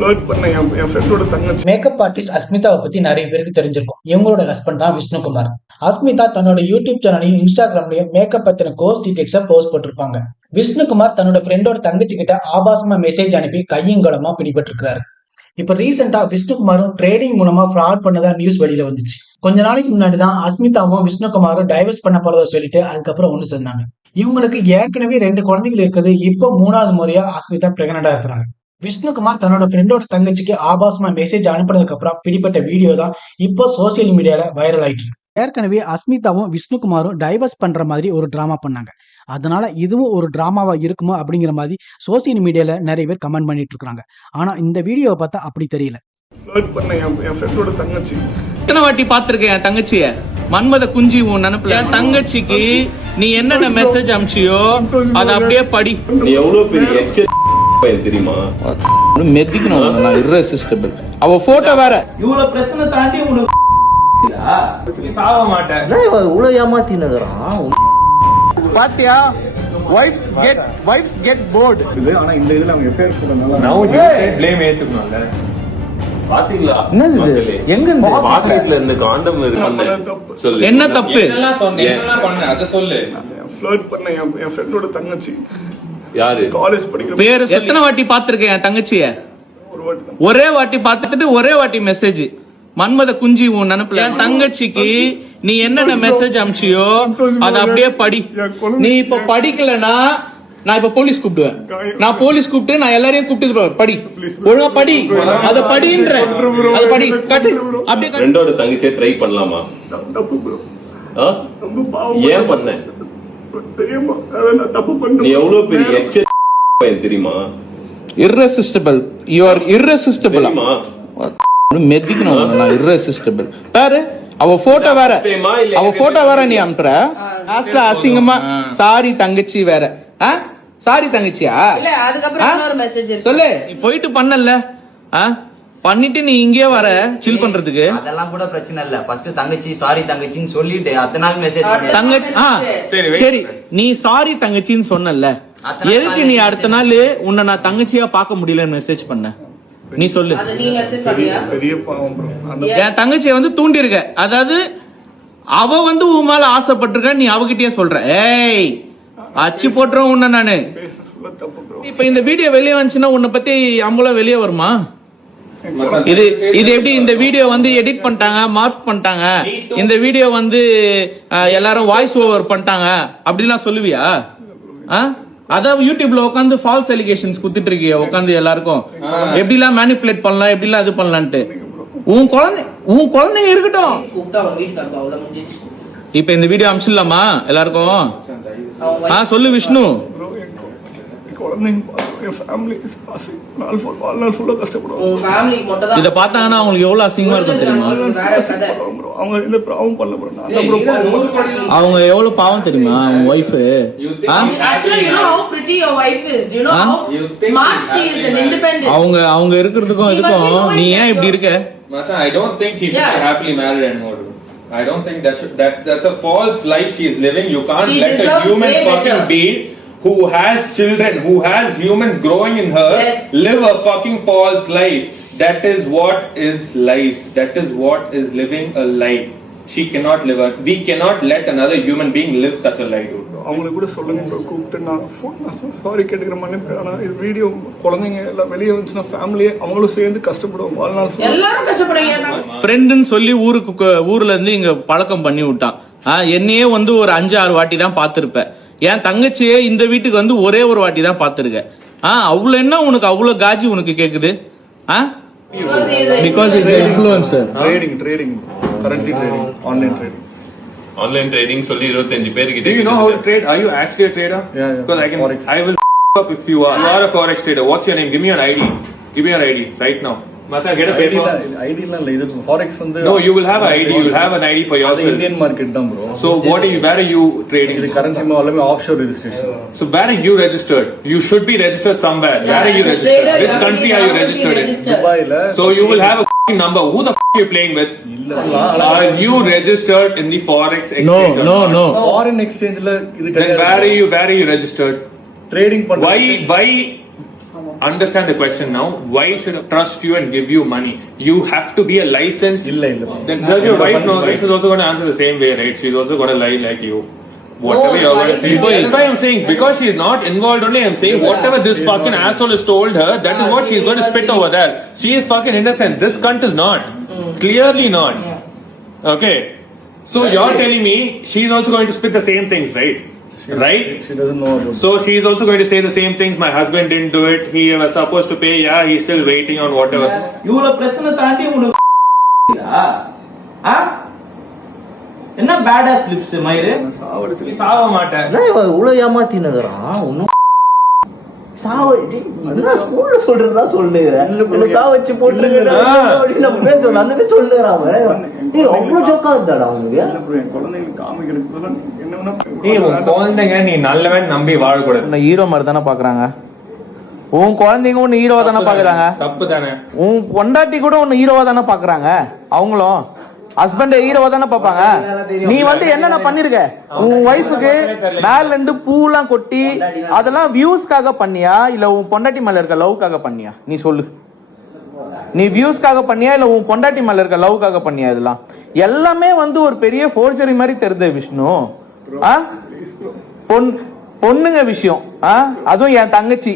Flirt பண்ண என் ஃப்ரெண்டோட தங்கச்சி. மேக்கப் ஆர்டிஸ்ட் அஸ்மிதாவை பத்தி நிறைய பேருக்கு தெரிஞ்சிருக்கும். இவங்களோட ஹஸ்பண்ட் தான் விஷ்ணுகுமார். அஸ்மிதா தன்னோட யூடியூப் சேனலையும் இன்ஸ்டாகிராம்லயும் மேக்கப் பத்தின கோர்ஸ் டீடைல்ஸை போஸ்ட் போட்டிருப்பாங்க. விஷ்ணுகுமார் தன்னோட ஃப்ரெண்டோட தங்கச்சி கிட்ட ஆபாசமா மெசேஜ் அனுப்பி கையங்கலமா பிடிபட்டு இருக்காரு. இப்ப ரீசெண்டா விஷ்ணுகுமாரும் ட்ரேடிங் மூலமா ஃப்ராட் பண்ணதா நியூஸ் வெளியில வந்துச்சு. கொஞ்ச நாளைக்கு முன்னாடி தான் அஸ்மிதாவும் விஷ்ணுகுமாரும் டைவர்ஸ் பண்ண போறத சொல்லிட்டு அதுக்கப்புறம் ஒண்ணு சொன்னாங்க. இவங்களுக்கு ஏற்கனவே 2 குழந்தைகள் இருக்குது. இப்போ 3வது முறையா அஸ்மிதா பிரெக்னண்டா இருக்கிறாங்க. விஷ்ணுகுமார் தன்னோட ஃப்ரெண்டோட தங்கச்சிக்கு ஆபாசமா மெசேஜ் அனுப்புனதுக்கு அப்புறம் பிடிப்பட்ட வீடியோ தான் இப்போ சோசியல் மீடியால வைரல் ஆயிட்டு இருக்கு. ஏற்கனவே அஸ்மிதாவும் விஷ்ணுகுமாரும் டைவர்ஸ் பண்ற மாதிரி ஒரு டிராமா பண்ணாங்க. அதனால இதுவும் ஒரு டிராமாவா இருக்குமோ அப்படிங்கிற மாதிரி சோசியல் மீடியால நிறைய பேர் கமெண்ட் பண்ணிட்டு இருக்காங்க. ஆனா இந்த வீடியோவை பார்த்தா அப்படி தெரியல. ஃப்ளர்ட் பண்ண என் ஃப்ரெண்டோட தங்கச்சி. எத்தனை வாட்டி பாத்திருக்கேன் என் தங்கச்சிய? மன்மத குஞ்சி உன் நினைப்புல என் தங்கச்சிக்கு நீ என்னென்ன மெசேஜ் அனுப்பிச்சியோ அதை அப்படியே படி. நீ எவ்வளவு பெரிய தெரியுமா? மெதிக்கணும், நான் irresistible. அவ போட்டோ வேற. இவ்வளவு பிரச்சனை தாண்டி உனக்கு சாக மாட்டேன். இவ்வளவு ஏமாத்தினதுறான் பாத்தியா? wives get bored. ஆனா இந்த இதுல அவங்க எஃப்ஐஆர் போடுறதுனால now you say blame ஏத்துக்கணும்ல. பாத்தீங்களா? என்னது? எங்க இருந்து பாக்கெட்ல இருந்து காண்டம் சொல்லு. என்ன தப்பு? என்னெல்லாம் பண்ண அத சொல்லு. ஃப்ளர்ட் பண்ண என் ஃப்ரெண்டோட தங்கச்சி. யாரு? காலேஜ் படிக்கிற பேரு எத்தனை வாட்டி பாத்திருக்கேன் என் தங்கச்சிய? ஒரு வாட்டி தான். ஒரே வாட்டி பார்த்துட்டு ஒரே வாட்டி மெசேஜ் மன்மத குஞ்சி உன் நினைப்புல என் தங்கச்சிக்கு நீ என்னென்ன மெசேஜ் அனுப்பிச்சியோ அதை அப்படியே படி. நீ இப்ப படிக்கலனா நான் இப்ப போலீஸ் கூப்பிடுவேன். நான் போலீஸ் கூப்பிட்டு நான் எல்லாரையும் கூப்பிட்டு படி, ஒழுங்கா படி, அத படின்ற அத படி கட்டு அப்படியே. ஃப்ரெண்டோட தங்கச்சியை ட்ரை பண்ணலாமா? தப்பு ப்ரோ. ரொம்ப பாவம். ஏன் பண்ண? தெரியுமா? நான் தப்பு பண்ணேன். நீ எவ்வளவு பெரிய தெரியுமா? irresistible. you are irresistible. தெரியுமா? மெதிக்கணும், நான் irresistible. பாரு அவ போட்டோ வேற. அவ போட்டோ வேற நீ அனுப்புற. லாஸ்ட்ல அசிங்கமா சாரி தங்கச்சி வேற. சாரி தங்கச்சியா? இல்ல அதுக்கப்புறம் இன்னொரு மெசேஜ் இருக்கு. சொல்லு. நீ போயிட்டு பண்ணல பண்ணிட்டு நீ இங்கே வர சில் பண்றதுக்கு. அதெல்லாம் கூட பிரச்சனை இல்ல. ஃபர்ஸ்ட் தங்கச்சி சாரி தங்கச்சின்னு சொல்லிட்டு அத்தனை நாள் மெசேஜ் தங்கச்சி சரி நீ சாரி தங்கச்சின்னு சொன்னல, எதுக்கு நீ அடுத்த நாள் உன்னை நான் தங்கச்சியா பார்க்க முடியலன்னு மெசேஜ் பண்ண? நீ சொல்லு. அது நீ மெசேஜ் பண்ணியா? பெரிய பாவம் ப்ரோ. என் தங்கச்சியை தூண்டி இருக்க. அதாவது அவ உன் மேல ஆசைப்பட்டிருக்க, நீ அவகிட்டயே சொல்ற. ஏய் அச்சு போட்டுறோம் உன்ன நானு. தப்பு ப்ரோ. இப்ப இந்த வீடியோ வெளியே வந்துச்சுன்னா உன்னை பத்தி அம்பளம் வெளியே வருமா? இது எப்படி இந்த வீடியோ எடிட் பண்ணிட்டாங்க, மார்க் பண்ணிட்டாங்க, இந்த வீடியோ எல்லாரும் வாய்ஸ் ஓவர் பண்ணிட்டாங்க அப்படிலாம் சொல்லுவியா? அதாவது யூடியூப்ல உட்காந்து ஃபால்ஸ் அலிகேஷன்ஸ் குடுத்துட்டு இருக்கிய உட்காந்து எல்லாருக்கும் எப்படிலாம் மேனிபுலேட் பண்ணலாம், எப்படிலாம் இது பண்ணலான்ட்டு. உன் குழந்தைங்க இருக்கட்டும். இப்ப இந்த வீடியோ அனுப்பிச்சிடலாமா எல்லாருக்கும்? சொல்லு விஷ்ணு. இத பார்த்தாங்கன்னா அவங்களுக்கு எவ்வளவு அசிங்கமா இருக்கும் தெரியுமா? அவங்க எவ்வளவு பாவம் தெரியுமா அவங்க ஒய்ஃப்? அவங்க இருக்கிறதுக்கும் இதுக்கும் நீ ஏன் இப்படி இருக்க? I don't think he should be happily married anymore. I don't think that's a false life she is living. You can't let a human fucking being who has children, who has humans growing in her, live a fucking false life. That is what is lies. That is what is living a lie. She cannot live we cannot let another human being live such a lie. அவங்களுக்கு கூட சொல்லுங்க bro. கூப்பிட்டு நான் sorry கேட்டுக்கிற மாதிரி. ஆனா video குழந்தைங்க எல்லாம் வெளியே வந்துச்சுன்னா ஃபேமிலியே அவங்களும் சேர்ந்து கஷ்டப்படுவோம். வாழ்நாள் எல்லாரும் கஷ்டப்படுவாங்க. ஃப்ரெண்டுன்னு சொல்லி ஊர்ல இருந்து இங்க பழக்கம் பண்ணி விட்டான். என்னையே ஒரு 5-6 வாட்டி தான் பாத்திருப்பேன். என் தங்கச்சியே இந்த வீட்டுக்கு ஒரே ஒரு வாட்டி தான் பாத்துருக்க. அவ்வளவு என்ன உனக்கு அவ்வளவு காஜி உனக்கு கேக்குது? Because it's an influencer. Trading, currency trading, online trading சொல்லி 25 பேர் கிட்ட. Do you know how to trade? Are you actually a trader? Yeah. Because I will up if you are. You are a forex trader. What's your name? Give me your ID. Give me your ID right now. Macha, get a paper. ID la இது forex No, you will have an ID. You will have an ID for yourself. Indian market தான் bro. So where are you trading? இது currency எல்லாமே offshore registration. So where are you registered? You should be registered somewhere. Where are you registered? Which country are you registered in? Dubai la. So you will have a number. Who the are you playing with? Are you registered in the forex exchange? No. Foreign exchange la இது Then where are you registered? Trading Why Understand the question now. Why should I trust you and give you money? You have to be a licensed. Then does your wife know? Wife is also going to answer the same way, right? She's also going to lie like you. Whatever you're going to say. That's why I'm saying, because she's not involved only, I'm saying whatever this fucking asshole has told her, that is what she's going to spit over there. She is fucking innocent. This cunt is not. Clearly not. Okay. So you're telling me she's also going to spit the same things, right? Right? She doesn't know about So she is also going to say the same things. My husband didn't do it. He was supposed to pay. Yeah, he's still waiting on whatever. இவ்வளவு பிரச்சனை தாண்டி உனக்கு என்ன பேடா slips மயிறு சாவ மாட்டேன். இவ்வளவு ஏமாத்தினுக்குறான் ஒன்னும் சொல்றதா சொல்லுங்க சாவச்சு போட்டு பேசணும் அந்த பேர் சொல்லுறான் அவ்வளவு ஜோக்கா இருந்தாடா அவனுக்கு என் குழந்தைங்களுக்கு காமிக்கிறதுக்கு என்ன உன் குழந்தைங்க நீ நல்லவன் நம்பி வாழக்கூடாது. ஹீரோ மாதிரி தானே பாக்குறாங்க. உன் குழந்தைங்க ஒன்னு ஹீரோவா தானே பாக்குறாங்க. தப்பு தானே. உன் பொண்டாட்டி கூட ஒன்னு ஹீரோவா தானே பாக்குறாங்க. அவங்களும் ஹஸ்பண்ட் ஹீரோவா தானே பாப்பாங்க. நீ வந்து என்னென்ன பண்ணிருக்க உன் ஒய்ஃபுக்கு மேல இருந்து பூலாம் கொட்டி அதெல்லாம் வியூஸ்க்காக பண்ணியா இல்ல உன் பொண்டாட்டி மேல இருக்க லவ்க்காக பண்ணியா? நீ சொல்லு. நீ வியூஸ்க்காக பண்ணியா இல்ல உன் பொண்டாட்டி மேல இருக்க லவ்க்காக பண்ணியா? இதெல்லாம் எல்லாமே வந்து ஒரு பெரிய ஃபோர்ஜரி மாதிரி தெரியுது விஷ்ணு. பொண்ணுங்க விஷயம் அதுவும் என் தங்கச்சி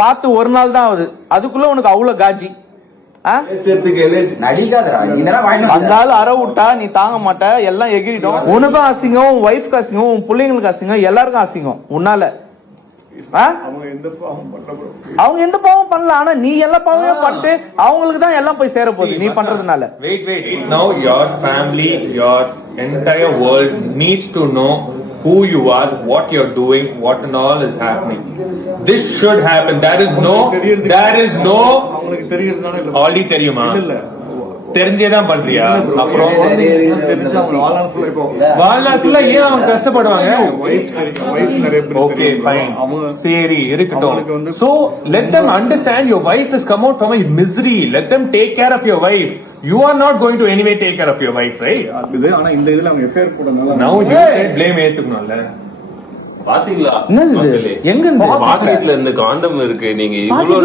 பார்த்து ஒரு நாள் தான் ஆகுது, அதுக்குள்ள உனக்கு அவ்வளவு காஜி. அந்தாலும் அற விட்டா நீ தாங்க மாட்ட, எல்லாம் எகிரிடும். உனக்கும் அசிங்கம், உன் ஒய்ஃப்க்கு அசிங்கம், உன் பிள்ளைங்களுக்கு அசிங்கம், எல்லாருக்கும் அசிங்கம் உன்னால. அவங்க எந்த பாவம் பண்ணல, ஆனா நீ எல்லா பாவமும் பண்ணிட்டு அவங்களுக்கு தான் எல்லாம் போய் சேர போகுது நீ பண்றதுனால. Wait. Now your family, your entire world needs to know who you are, what you're doing, what and all is happening. This should happen. There is no அவங்களுக்கு தெரியறதுனால இல்ல. ஆல்ரெடி தெரியுமா? தெரிஞ்சேதான் பண்றியா? அப்புறம் வாழ்நாட்டுல ஏன் அவங்க கஷ்டப்படுவாங்க? ஓகே ஃபைன், சரி இருக்கட்டும். So let them understand your wife has come out from a misery. Let them take care of your wife. You are not going to anyway take care of your wife, right? ஆனா இந்த இதுல அவங்க FIR போடனால Now you said blame ஏத்துக்கணும்ல. பாத்தீங்களா எங்க இருந்து பாக்கெட்ல இருந்து காண்டம் இருக்கு. நீங்க இவ்வளவு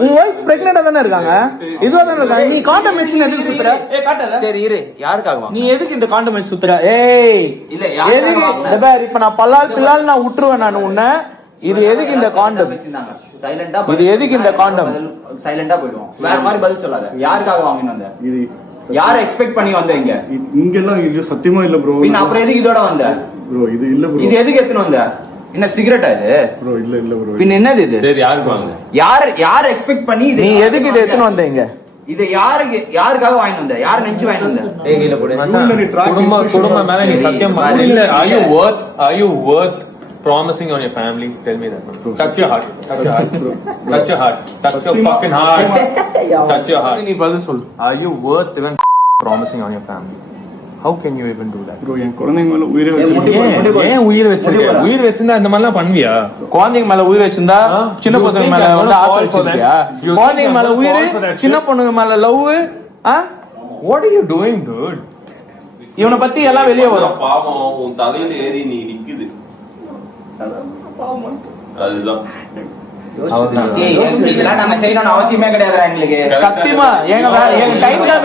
உன் ஒய்ஃப் பிரெக்னன்ட்டா தானே இருக்காங்க, இதுவா தானே இருக்காங்க. நீ காண்டம் மெஷின் எதுக்கு சுத்துற? சரி இரு, யாருக்காக நீ எதுக்கு இந்த காண்டம் மெஷின் சுத்துற? ஏய் இல்ல எதுக்கு இந்த பேர் இப்ப நான் பல்லால் பில்லால் நான் விட்டுருவேன் நான் உன்னை. இது எதுக்கு இந்த காண்டம்? சைலண்டா இது எதுக்கு இந்த காண்டம்? சைலண்டா போயிடுவோம். வேற மாதிரி பதில் சொல்லாத. யாருக்காக வாங்கிட்டு வந்த? இது யார எக்ஸ்பெக்ட் பண்ணி வந்த? இங்க எல்லாம் இது சத்தியமா இல்ல ப்ரோ. பின்ன அப்புறம் எதுக்கு இதோட வந்த ப்ரோ? இது இல்ல ப்ரோ. இது எதுக்கு எடுத்துட்டு வந்த? என்ன சிகரெட்டா இது ப்ரோ? இல்ல ப்ரோ. பின்ன என்னது இது? சரி யாருக்கு வாங்க? யார எக்ஸ்பெக்ட் பண்ணி இது? நீ எதுக்கு இதை எடுத்துட்டு வந்த? இங்க இது யாருக்காக வாங்கிட்டு வந்த? யார் நினைச்சு வாங்கிட்டு வந்த? குடும்ப மேல நீ சத்தியம் பண்ணல. Are you worth promising on your family? Tell me that. Touch your heart. Touch your heart. Touch your heart. Touch your fucking heart. Touch your heart. நீ பதில் சொல்லு. Are you worth even promising on your family? How can you even do that? Bro என் குழந்தைங்க மேல உயிரை வச்சிருக்கேன். ஏன் உயிர் வச்சிருக்க? உயிர் வச்சிருந்தா இந்த மாதிரிலாம் பண்ணுவியா? குழந்தைங்க மேல உயிர் வச்சிருந்தா சின்ன பசங்க மேல வந்து ஆசை வச்சிருக்கியா? குழந்தைங்க மேல உயிர், சின்ன பொண்ணுங்க மேல love. What are you doing, dude? இவனை பத்தி எல்லாம் வெளியே வரும். பாவம் உன் தலையில ஏறி நீ நிக்குது. அதுதான் இதெல்லாம் நாங்க செய்யணும்னு அவசியமே கிடையாது எங்களுக்கு. சத்தியமா எங்க டைம் தான்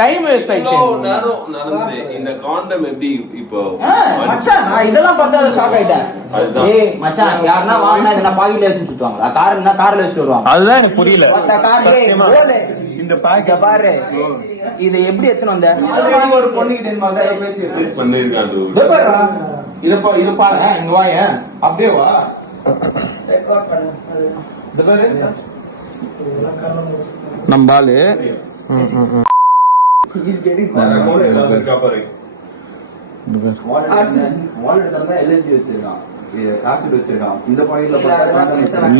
டைம் வேஸ்ட் ஆயிடுச்சு. நடந்து இந்த காண்டம் எப்படி இப்போ மச்சான் நான் இதெல்லாம் பார்த்தா ஷாக் ஆயிட்டேன். ஏய் மச்சான் யாருன்னா வாங்கினா இதை பாக்கெட்ல எடுத்து சுத்துவாங்க. கார்ல வச்சுட்டு வருவாங்க. அதுதான் எனக்கு புரியல. இந்த பாக்க பாரு, இதை எப்படி எடுத்துன்னு வந்த? ஆல்ரெடி ஒரு பொண்ணுகிட்ட இந்த மாதிரி பேசி பண்ணிருக்காங்க. இது பாரு, இங்க வாய அப்படியே வா. நம்பாலு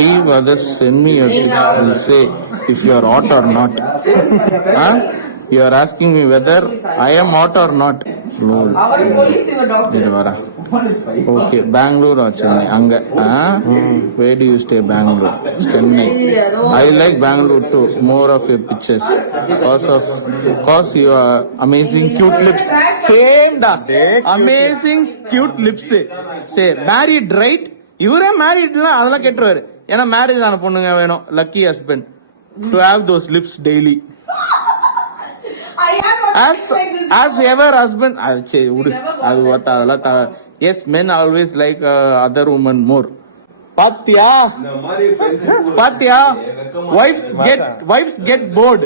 leave others, send me your tips, will say if you are hot or not. You are asking me whether I am hot or not. அவர் போலீஸ் இவர் டாக்டர் இது வர ஓகே பெங்களூர் வச்சிருந்தேன் அங்க where do you stay Bangalore Chennai I like Bangalore too more of your pictures cause you are amazing cute lips same da amazing cute lips say married right இவரே மேரிட்லாம் அதெல்லாம் கேட்டுருவாரு ஏன்னா marriage ஆன பொண்ணுங்க வேணும் lucky husband to have those lips daily I have as ever husband அது சரி விடு அது ஒத்த அதெல்லாம் S men always like other women more பாத்தியா இந்த மாதிரி friendship wives get bored